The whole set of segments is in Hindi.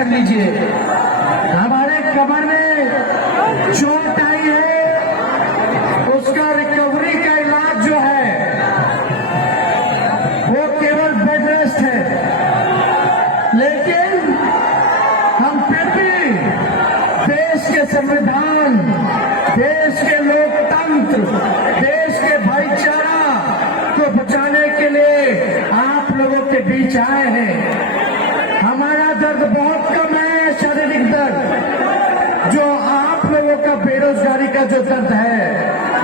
कर लीजिए। हमारे कमर में चोट आई है, उसका रिकवरी का इलाज जो है वो केवल बेड रेस्ट है, लेकिन हम फिर भी देश के संविधान, देश के लोकतंत्र, देश के भाईचारा को बचाने के लिए आप लोगों के बीच आए हैं। हमारा दर्द बहुत कम है, शारीरिक दर्द। जो आप लोगों का बेरोजगारी का जो दर्द है,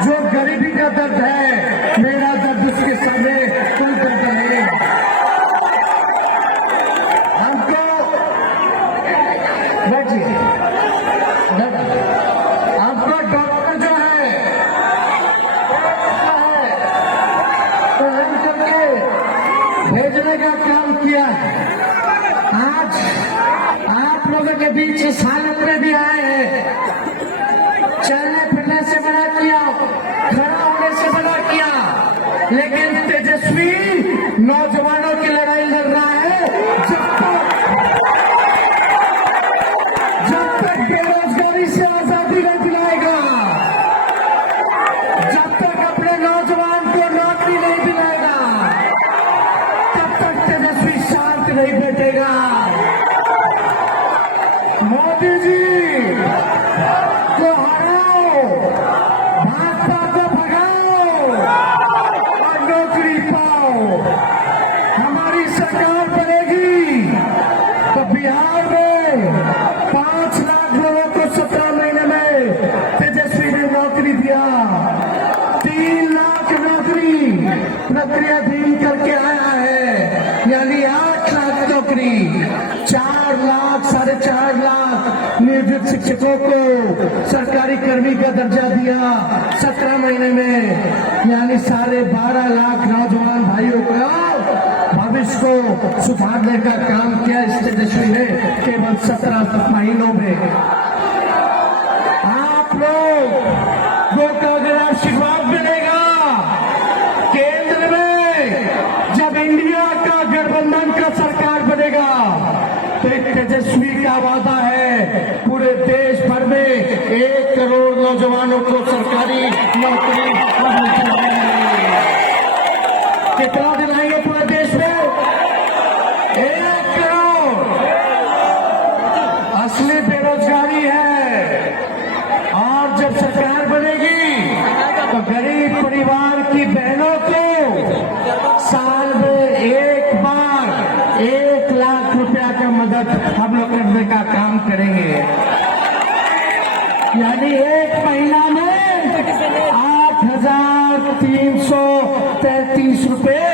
जो गरीबी का दर्द है, मेरा दर्द उसके सामने कोई दर्द नहीं। हमको बैठिए, आपका डॉक्टर जो है तो हमको भेजने का काम किया है। आज आप लोगों के बीच इस हालत में भी आए हैं। चलने फिरने से मना किया, खड़ा होने से मना किया, लेकिन तेजस्वी नौजवानों की लड़ाई लड़ रहा है। जब तक बेरोजगारी से आजादी नहीं दिलाएगा, जब तक अपने नौजवान को नौकरी नहीं दिलाएगा, तब तक तेजस्वी शांत नहीं बैठेगा। मोदी जी को हराओ, भाजपा को भगाओ और नौकरी पाओ। हमारी सरकार बनेगी तो बिहार में 5 लाख लोगों को 17 महीने में तेजस्वी ने नौकरी दिया। 3 लाख नौकरी प्रक्रियाधीन करके आया है, यानी 8 लाख नौकरी। 4 लाख, 4.5 लाख नियोजित शिक्षकों को सरकारी कर्मी का दर्जा दिया 17 महीने में, यानी 12.5 लाख नौजवान भाइयों को भविष्य को सुधारने का काम किया इस तेजस्वी ने केवल 17 महीनों में। आप लोगों को अगर आशीर्वाद मिलेगा केंद्र में, जब इंडिया का गठबंधन का सरकार बनेगा, तो एक तेजस्वी का वादा है पूरे देश भर में 1 करोड़ नौजवानों को सरकारी नौकरी दिलाएंगे। कितना दिलाएंगे पूरे देश में? 1 करोड़। असली बेरोजगारी है। और जब सरकार बनेगी तो गरीब परिवार की बहनों को साल में 1 बार 1 लाख रुपया का मदद हम लोग करने का काम करेंगे। यानी 1 महीना में 8,333 रुपए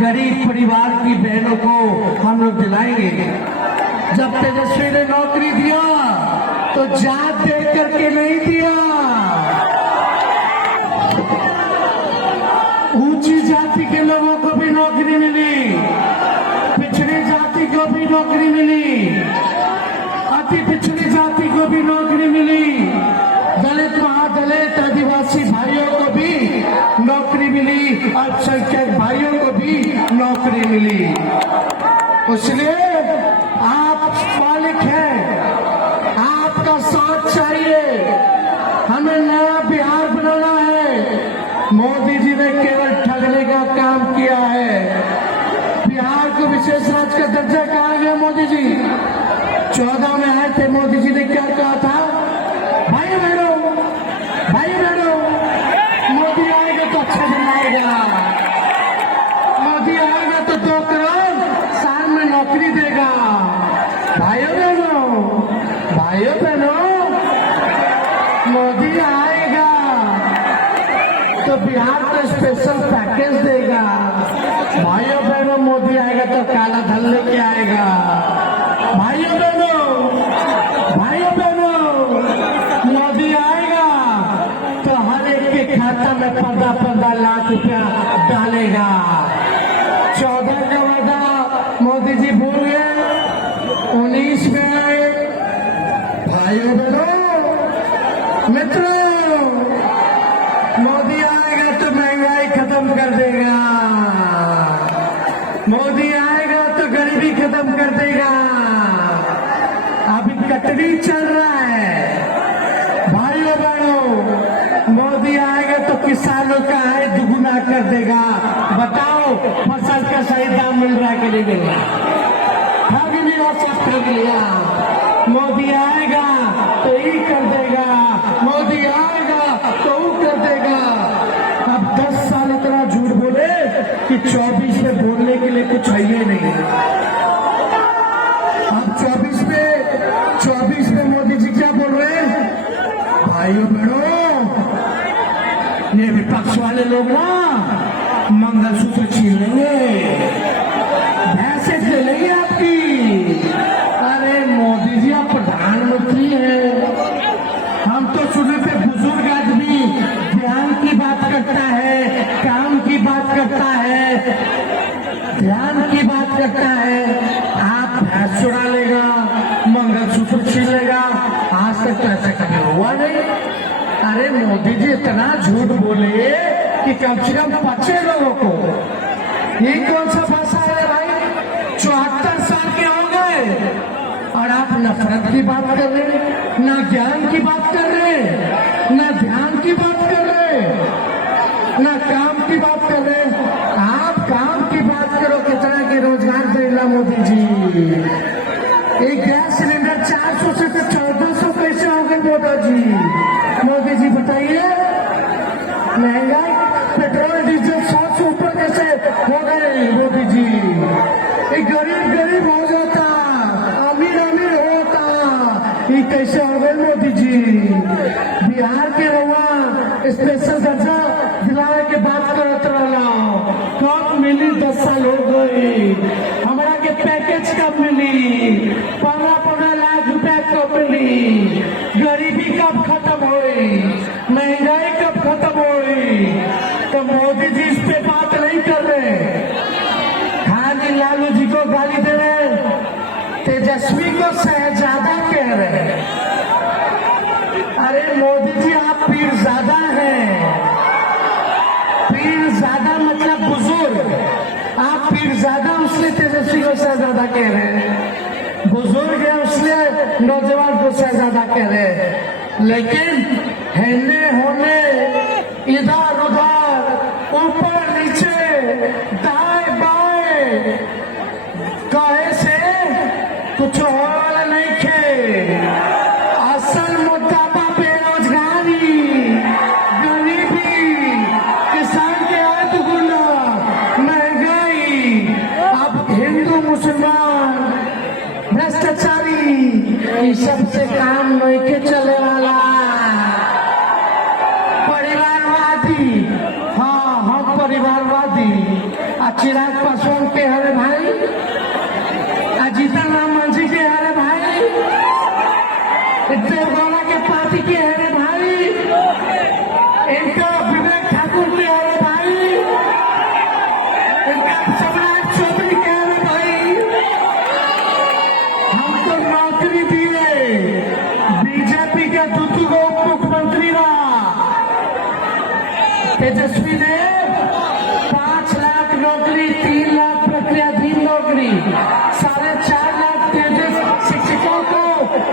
गरीब परिवार की बहनों को हम लोग दिलाएंगे। जब तेजस्वी ने नौकरी दिया तो जात देख करके नहीं दिया, ऊंची जाति के लोगों को भी नौकरी मिली, पिछड़ी जाति को भी नौकरी मिली, अति पिछड़ी जाति को भी नौकरी मिली, दलित, महादलित, आदिवासी भाइयों को भी नौकरी मिली, अल्पसंख्यक भाइयों को भी नौकरी मिली। इसलिए आप मालिक हैं, आपका साथ चाहिए। हमें नया बिहार बनाना है। मोदी जी ने केवल ठगने का काम किया है। बिहार को विशेष राज्य का दर्जा कहा गया। मोदी जी 14 में आए थे, मोदी जी ने क्या कहा था? भाई बहनों, मोदी आएगा तो अच्छा बनाएगा, मोदी आएगा तो 2 करोड़ साल में नौकरी देगा। भाइयों बहनों, मोदी आएगा तो बिहार को स्पेशल पैकेज देगा। भाइयों बहनों, मोदी आएगा तो काला धन लेके आएगा। भाइयों बहनों, मोदी आएगा तो हर एक के खाता में 15 लाख रुपया डालेगा। 14 का वादा मोदी जी भूल गए, 19 में आए। भाइयों बहनों, मित्रों, मोदी आएगा तो महंगाई खत्म कर देगा, मोदी आएगा तो गरीबी खत्म कर देगा, चल रहा है। भाइयों बहनों, मोदी आएगा तो किसानों का आय दुगुना कर देगा। बताओ फसल का सही दाम मिल रहा है कि नहीं मिल रहा? ठग लिया, सब ठग लिया। मोदी आएगा तो ये कर देगा, मोदी आएगा तो वो कर देगा। अब 10 साल इतना झूठ बोले कि 24 में बोलने के लिए कुछ है ही नहीं। अब 24 में मोदी जी क्या बोल रहे हैं? भाइयों बहनों, ये विपक्ष वाले लोग ना मंगलसूत्र छीन लेंगे, भैंसे ले लेंगे आपकी। अरे मोदी जी आप प्रधानमंत्री हैं। हम तो सुने थे बुजुर्ग आदमी ध्यान की बात करता है, काम की बात करता है, ध्यान की बात करता है। आप भैंस चुरा लेगा, मंगलसूत्र छीन लेगा, आज तक तो ऐसा कभी हुआ नहीं। अरे मोदी जी इतना झूठ बोले कि कम से कम 25 लोगों को। ये कौन सा भाषा है भाई? 74 साल के हो गए और आप नफरत की बात कर रहे हैं, ना ज्ञान की बात कर रहे हैं, ना ध्यान की बात कर रहे हैं, ना काम की बात कर रहे हैं। आप काम की बात करो, कितना के रोजगार देगा मोदी जी। एक गैस सिलेंडर 400 से 1400 कैसे हो गए मोदी जी बताइए? महंगाई पेट्रोल डीजल 100 से ऊपर कैसे हो गए मोदी जी? एक गरीब गरीब हो जाता, अमीर अमीर होता, ये कैसे हो गए मोदी जी? बिहार के रवा स्पेशल दर्जा दिलाने के बात करत रहा, कब मिली? 10 साल हो गई। हमारा के पैकेज कब मिली? 15 लाख रुपया कब मिली? गरीबी कब खत्म हुई? महंगाई कब खत्म हुई? तो मोदी जी इस पे बात नहीं कर रहे, खाली लालू जी को गाली दे रहे, तेजस्वी को शहजादा कह रहे। अरे मोदी जी आप पीरजादा हैं। पीरजादा मतलब बुजुर्ग। आप पीरजादा उसने तेजस्वी को शहजादा कह रहे हैं, बुजुर्ग है उसने नौजवान को शहजादा कह रहे हैं। लेकिन हेने होने, इधर उधर, ऊपर नीचे, दाएं बाएं कहे से कुछ हो वाला नहीं खे। असल मुद्दा बेरोजगारी, गरीबी, किसान के आय दुगुना, महंगाई। अब हिंदू मुसलमान भ्रष्टाचारी, ये सबसे काम नहीं के चले वाला। परिवारवादी, हाँ हम परिवारवादी। चिराग पासवान के हरे भाई, जीतन राम मांझी के हरे भाई, देवगौड़ा के पार्टी के हरे भाई, इनका विवेक ठाकुर के हरे भाई, इनका सम्राट चौधरी के हरे भाई। हमको नौकरी दिए, बीजेपी के दूतू को मुख्यमंत्री रहा। तेजस्वी ने 5 लाख नौकरी, 3 लाख प्रक्रियाधीन नौकरी, 4.5 लाख तेजस शिक्षकों को,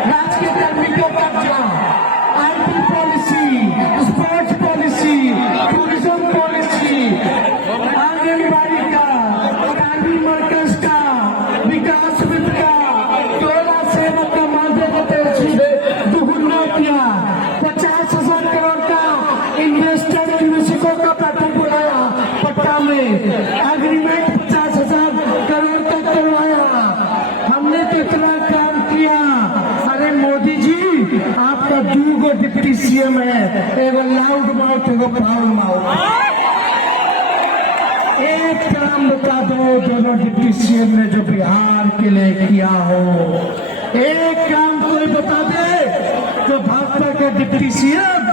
राजकीय कार्मिकों का कब्जा, IT policy, sports policy, tourism policy, anganwadi का, तालीम मरकज का, विकास वित्त का, 2 लाख सेवक का मानदेय को तेजस्वी ने दुगुना किया। 50,000 करोड़ का इन्वेस्टर कृषकों का पैकेज बनाया पट्टा में, एग्रीमेंट 50,000 करोड़ का करवाया। हमने तो इतना काम किया। अरे मोदी जी आपका 2 डिप्टी सीएम है, एगो लाउड माउथ, एगो फाउल माउथ। एक काम बता दो दोनों डिप्टी सीएम ने जो बिहार के लिए किया हो। एक काम कोई बता दे जो भाजपा का डिप्टी सीएम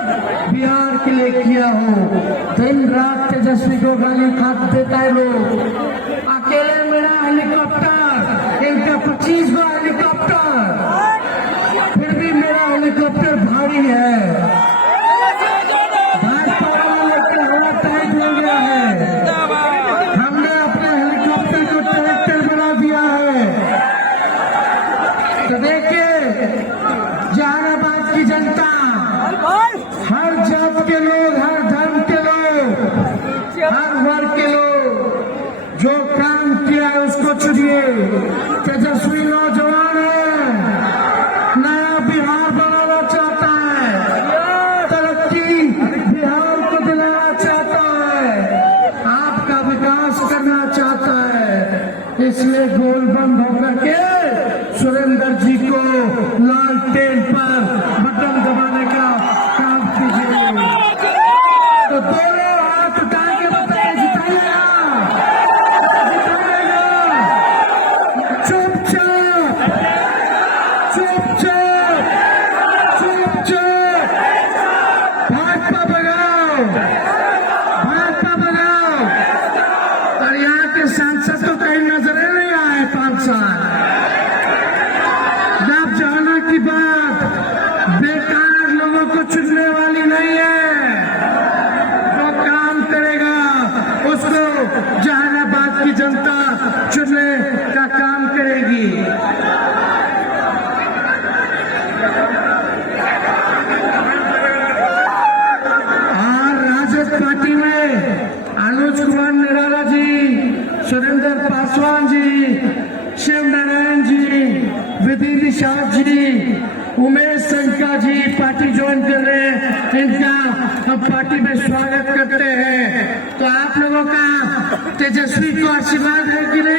बिहार के लिए किया हो। दिन रात तेजस्वी को गाली खा देता है लोग। अकेले मेरा हेलीकॉप्टर, इनका 25 गो हेलीकॉप्टर, फिर भी मेरा हेलीकॉप्टर भारी है। भाजपा वालों के हवा टाइट हो गया है। हमने अपने हेलीकॉप्टर को ट्रैक्टर बना दिया है। तो देखिए हर वर्ग के लोग जो काम किया है उसको चुनिए। तेजस्वी नौजवान है, नया बिहार बनाना चाहता है, तरक्की बिहार को दिलाना चाहता है, आपका विकास करना चाहता है। इसलिए गोलबंद होकर के सुरेंद्र जी को लालटेन पर बटन दबाने का काम कीजिए। तो दोनों हाथ उठा के बताइए, जिताइएगा, जिताइएगा। चुपचाप, चुपचाप, चुपचाप भाजपा भगाओ, भाजपा भगाओ। और यहाँ के सांसद तो कहीं नजर नहीं आए 5 साल। जब जाना की बात बेकार लोगों को चुनने वाली नहीं है। जो काम करेगा उसको जहानाबाद की जनता चुनने का काम करेगी। और राजद पार्टी में अनुज कुमार निराला जी, सुरेंद्र पासवान जी, शिव नारायण जी, विधि निषाद जी, उमेश संका जी पार्टी ज्वाइन कर रहे हैं। इनका हम पार्टी में स्वागत करते हैं। तो आप लोगों का तेजस्वी को आशीर्वाद है कि नहीं?